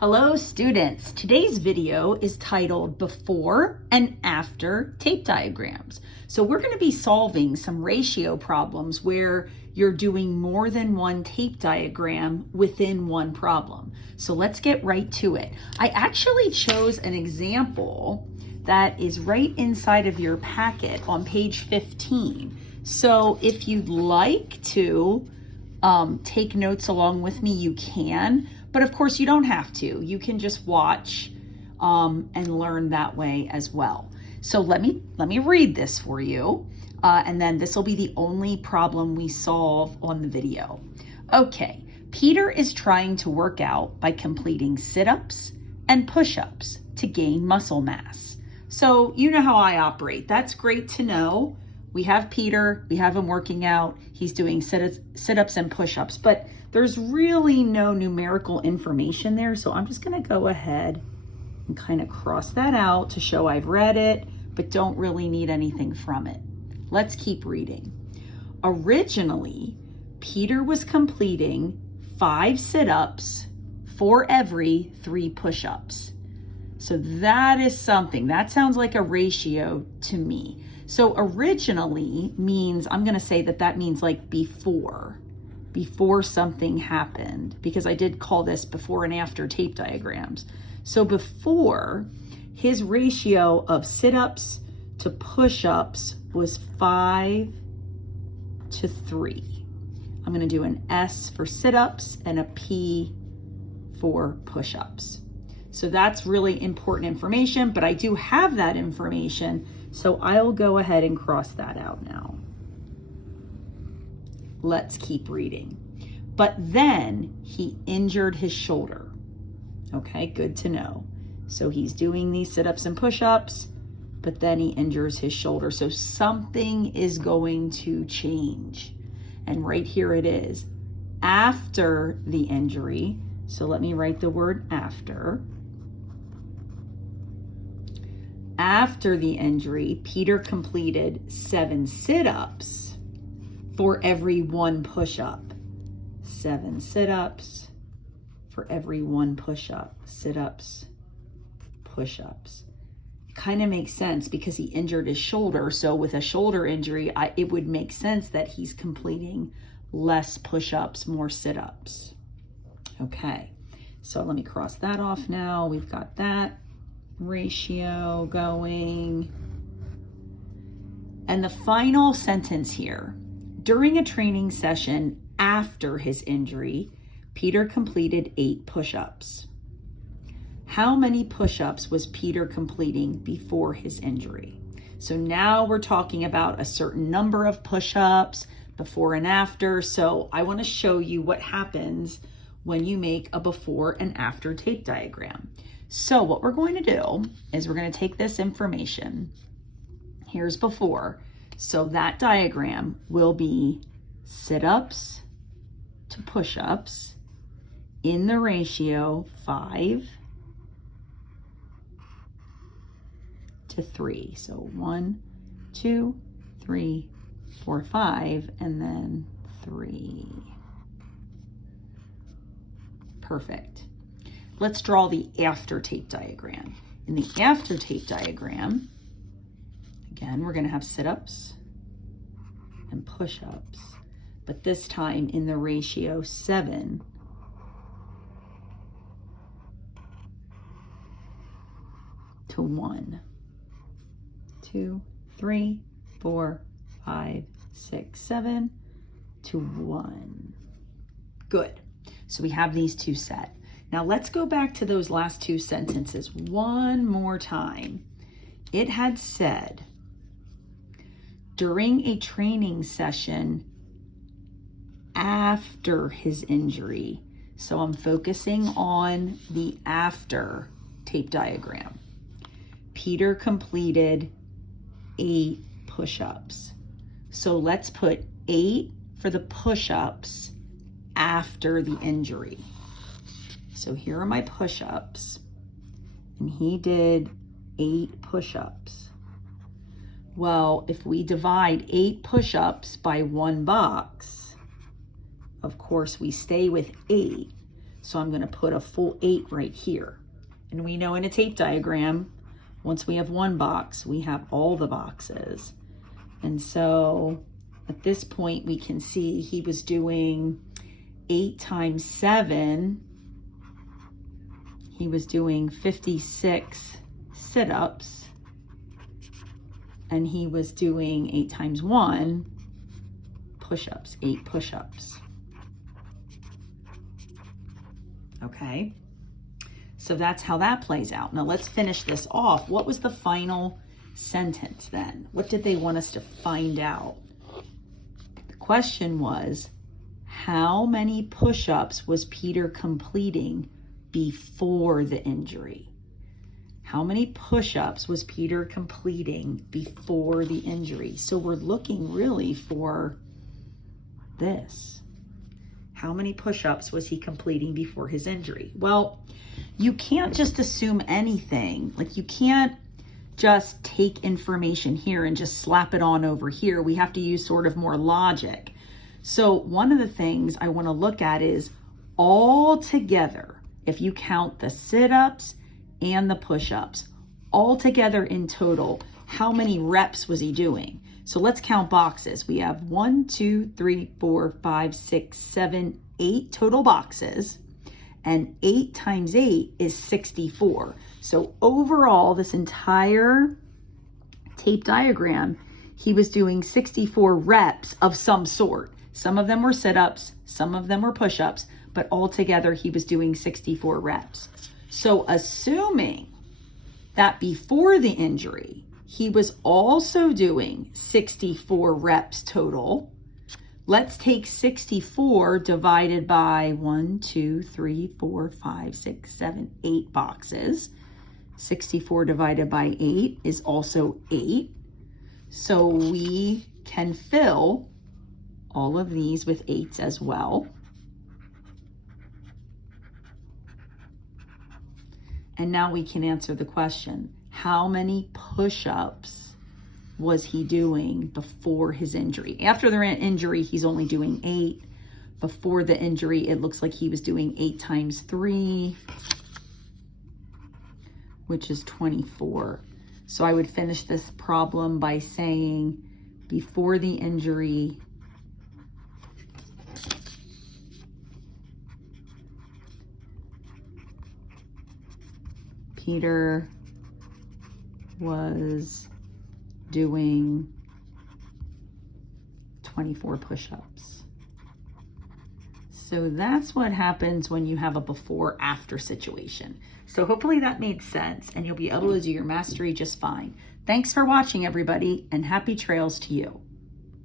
Hello students, today's video is titled Before and After Tape Diagrams. So we're going to be solving some ratio problems where you're doing more than one tape diagram within one problem. So let's get right to it. I actually chose an example that is right inside of your packet on page 15. So if you'd like to take notes along with me, you can. But of course you don't have to. You can just watch and learn that way as well. So let me read this for you. And then this will be the only problem we solve on the video. Okay, Peter is trying to work out by completing sit-ups and push-ups to gain muscle mass. So you know how I operate. That's great to know. We have Peter, we have him working out, he's doing sit-ups and push-ups, but there's really no numerical information there, so I'm just gonna go ahead and kind of cross that out to show I've read it, but don't really need anything from it. Let's keep reading. Originally, Peter was completing 5 sit-ups for every 3 push-ups. So that is something, that sounds like a ratio to me. So originally means, I'm gonna say that means like before something happened, because I did call this before and after tape diagrams. So before, his ratio of sit-ups to push-ups was 5:3. I'm gonna do an S for sit-ups and a P for push-ups. So that's really important information, but I do have that information, so I'll go ahead and cross that out now. Let's keep reading. But then he injured his shoulder. Okay, good to know. So he's doing these sit-ups and push-ups, but then he injures his shoulder. So something is going to change. And right here it is. After the injury, so let me write the word after. After the injury, Peter completed 7 sit-ups for every 1 push-up. 7 sit-ups for every 1 push-up. Sit-ups, push-ups. Kind of makes sense because he injured his shoulder. So with a shoulder injury, it would make sense that he's completing less push-ups, more sit-ups. Okay, so let me cross that off now. We've got that ratio going. And the final sentence here. During a training session after his injury, Peter completed 8 push-ups. How many push-ups was Peter completing before his injury? So now we're talking about a certain number of push-ups before and after. So I want to show you what happens when you make a before and after tape diagram. So what we're going to do is we're going to take this information. Here's before. So that diagram will be sit-ups to push-ups in the ratio 5:3. So 1, 2, 3, 4, 5, and then 3. Perfect. Let's draw the after tape diagram. In the after tape diagram, again, we're going to have sit-ups and push-ups, but this time in the ratio 7:1. 2, 3, 4, 5, 6, 7 to 1. Good. So we have these 2 set. Now let's go back to those last 2 sentences one more time. It had said, during a training session after his injury. So I'm focusing on the after tape diagram. Peter completed 8 push-ups. So let's put 8 for the push-ups after the injury. So here are my push-ups, and he did 8 push-ups. Well, if we divide 8 push-ups by 1 box, of course we stay with 8. So I'm going to put a full 8 right here. And we know in a tape diagram, once we have one box, we have all the boxes. And so at this point, we can see he was doing 8 times 7. He was doing 56 sit-ups. And he was doing 8 times 1 push-ups, 8 push-ups. Okay, so that's how that plays out. Now let's finish this off. What was the final sentence then? What did they want us to find out? The question was, how many push-ups was Peter completing before the injury? How many push-ups was Peter completing before the injury? So we're looking really for this. How many push-ups was he completing before his injury? Well, you can't just assume anything. Like, you can't just take information here and just slap it on over here. We have to use sort of more logic. So one of the things I want to look at is all together, if you count the sit-ups and the push-ups, all together in total, how many reps was he doing? So let's count boxes. We have 1, 2, 3, 4, 5, 6, 7, 8 total boxes. And 8 times 8 is 64. So overall, this entire tape diagram, he was doing 64 reps of some sort. Some of them were sit-ups, some of them were push-ups, but altogether he was doing 64 reps. So assuming that before the injury, he was also doing 64 reps total. Let's take 64 divided by 1, 2, 3, 4, 5, 6, 7, 8 boxes. 64 divided by 8 is also 8. So we can fill all of these with 8s as well. And now we can answer the question. How many push-ups was he doing before his injury? After the injury, he's only doing 8. Before the injury, it looks like he was doing 8 times 3, which is 24. So I would finish this problem by saying before the injury, Peter was doing 24 push-ups. So that's what happens when you have a before-after situation. So hopefully that made sense and you'll be able to do your mastery just fine. Thanks for watching, everybody, and happy trails to you.